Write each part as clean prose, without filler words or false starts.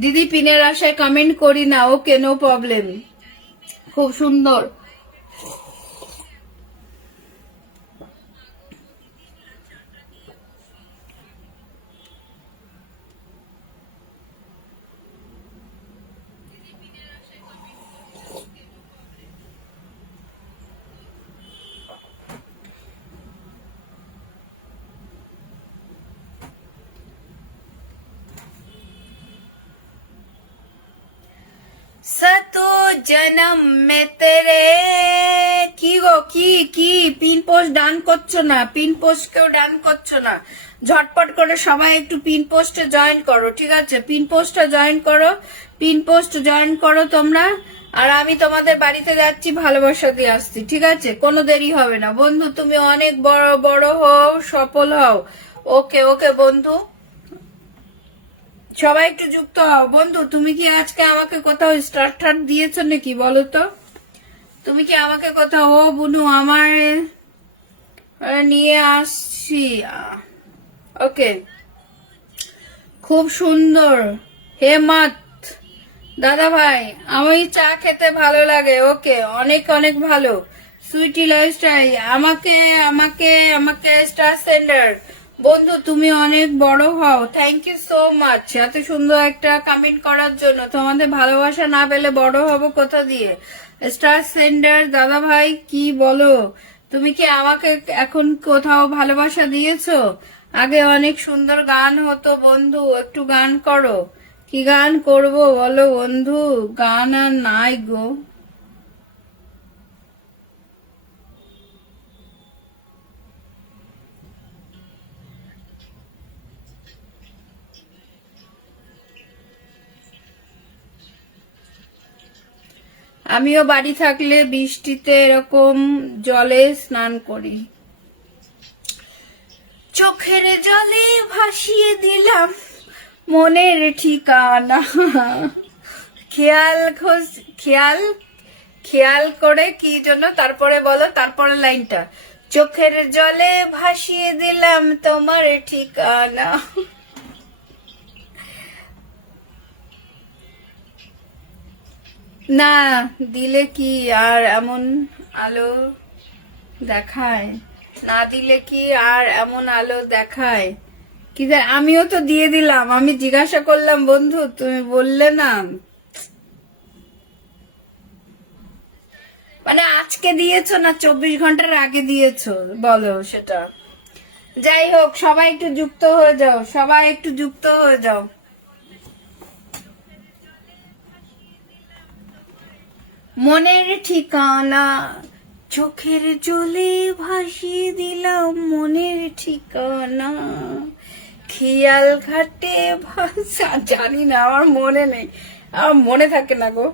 দিদি পিনের আশায় কমেন্ট করি না, ওকে নো প্রবলেম। খুব সুন্দর। सतो जन्म में तेरे কি গো কি পিন পোস্ট ডান করছো না? পিন পোস্ট কেউ ডান করছো না? ঝটপট করে সবাই একটু পিন পোস্টে জয়েন করো, ঠিক আছে? পিন পোস্টে জয়েন করো, পিন পোস্ট জয়েন করো তোমরা। আর আমি তোমাদের বাড়িতে যাচ্ছি ভালোবাসা দিয়ে আসছি, ঠিক আছে? কোনো দেরি হবে না বন্ধু, তুমি অনেক বড় বড় হও, সফল হও। ওকে ওকে বন্ধু, সবাই একটু যুক্ত হও। বন্ধু তুমি কি আজকে আমাকে কোথাও স্টার্ট টার্ট দিয়েছো নাকি বলো তো? তুমি কি আমাকে কোথাও, ও বুনু আমার নিয়ে আসছি। ওকে, খুব সুন্দর। হেমত দাদা ভাই, আমি চা খেতে ভালো লাগে। ওকে, অনেক অনেক ভালো। সুইটি লাইফস্টাইল, আমাকে আমাকে আমাকে স্টার সেন্ডার। বন্ধু তুমি অনেক বড় হও, থ্যাংক ইউ সো মাচ এত সুন্দর একটা কমেন্ট করার জন্য। তোমাদের ভালোবাসা না পেলে বড় হব কোথা দিয়ে? স্টার সেন্ডার দাদা ভাই কি বলো? তুমি কি আমাকে এখন কোথাও ভালোবাসা দিয়েছো? আগে অনেক সুন্দর গান হতো বন্ধু, একটু গান করো। কি গান করব বলো বন্ধু? গান আর নাই গো। আমিও বাড়ি থাকলে বৃষ্টিতে এরকম জলে স্নান করি। চোখের জলে ভাসিয়ে দিলাম মনের ঠিকানা। খেয়াল খেয়াল খেয়াল করে কি জন্য? তারপরে বলো, তারপরে লাইনটা। চোখের জলে ভাসিয়ে দিলাম তোমার ঠিকানা। না দিলে কি আর এমন আলো দেখায়? না দিলে কি আর এমন আলো দেখায়? কি আমিও তো দিয়ে দিলাম, আমি জিজ্ঞাসা করলাম বন্ধু, তুমি বললে না। মানে আজকে দিয়েছো না 24 ঘন্টার আগে দিয়েছো বলো সেটা? যাই হোক, সবাই একটু যুক্ত হয়ে যাও, সবাই একটু যুক্ত হয়ে যাও। মনের ঠিকানা, চোখের জলে ভাসিয়ে দিলাম মনের ঠিকানা। খেয়াল ঘাটে ভাষা, জানি না, আমার মনে নেই, আমার মনে থাকে না গো।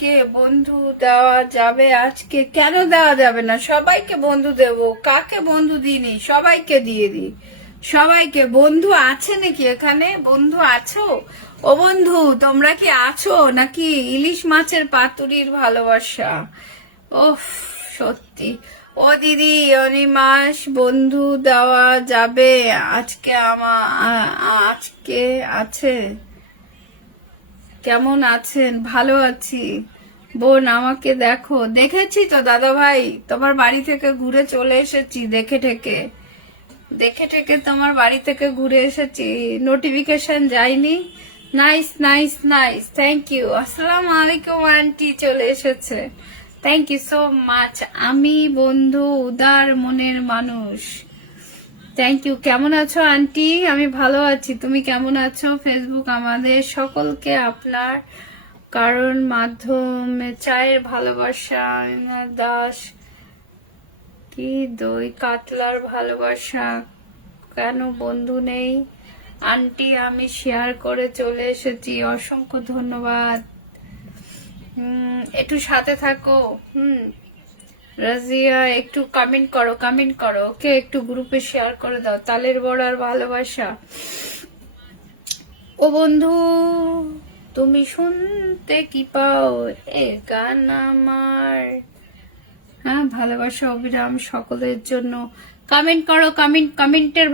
কে বন্ধু দেওয়া যাবে আজকে? কেন দেওয়া যাবে না? সবাইকে বন্ধু দেব। কাকে বন্ধু দিইনি? সবাইকে দিয়ে দিই। সবাইকে বন্ধু আছে নাকি এখানে? বন্ধু আছো? ও বন্ধু তোমরা কি আছো নাকি? ইলিশ মাছের পাতুরির ভালোবাসা। ওফ, সত্যি। ও দিদি অনিমাস, বন্ধু দেওয়া যাবে আজকে? আজকে আছে? কেমন আছেন? ভালো আছি বোন, আমাকে দেখো। দেখেছি তো দাদা ভাই, তোমার বাড়ি থেকে ঘুরে চলে এসেছি, দেখে ঠেকে দেখে ঠেকে তোমার বাড়ি থেকে ঘুরে এসেছি, নোটিফিকেশন যায়নি। Nice nice nice, thank you. আসসালামু আলাইকুম আন্টি, চলে এসেছে, থ্যাংক ইউ সো মাচ। আমি বন্ধু উদার মনের মানুষ, থ্যাংক ইউ। কেমন আছো আন্টি? আমি ভালো আছি, তুমি কেমন আছো? ফেসবুক আমাদের সকলকে আপনার কারণ মাধ্যমে চায়ের ভালোবাসা। দাস, কি দই কাতলার ভালোবাসা। কেন বন্ধু নেই আন্টি? আমি শেয়ার করে চলে এসেছি, অসংখ্য ধন্যবাদ। একটু সাথে থাকো। রাজিয়া একটু কমেন্ট করো, কমেন্ট করো। ওকে, একটু গ্রুপে শেয়ার করে দাও। তালের বড়ার ভালোবাসা। ও বন্ধু তুমি শুনতে কি পাও এ গান আমার? হ্যাঁ, ভালোবাসা অবিরাম সকলের জন্য। কমেন্ট করো, কমেন্টের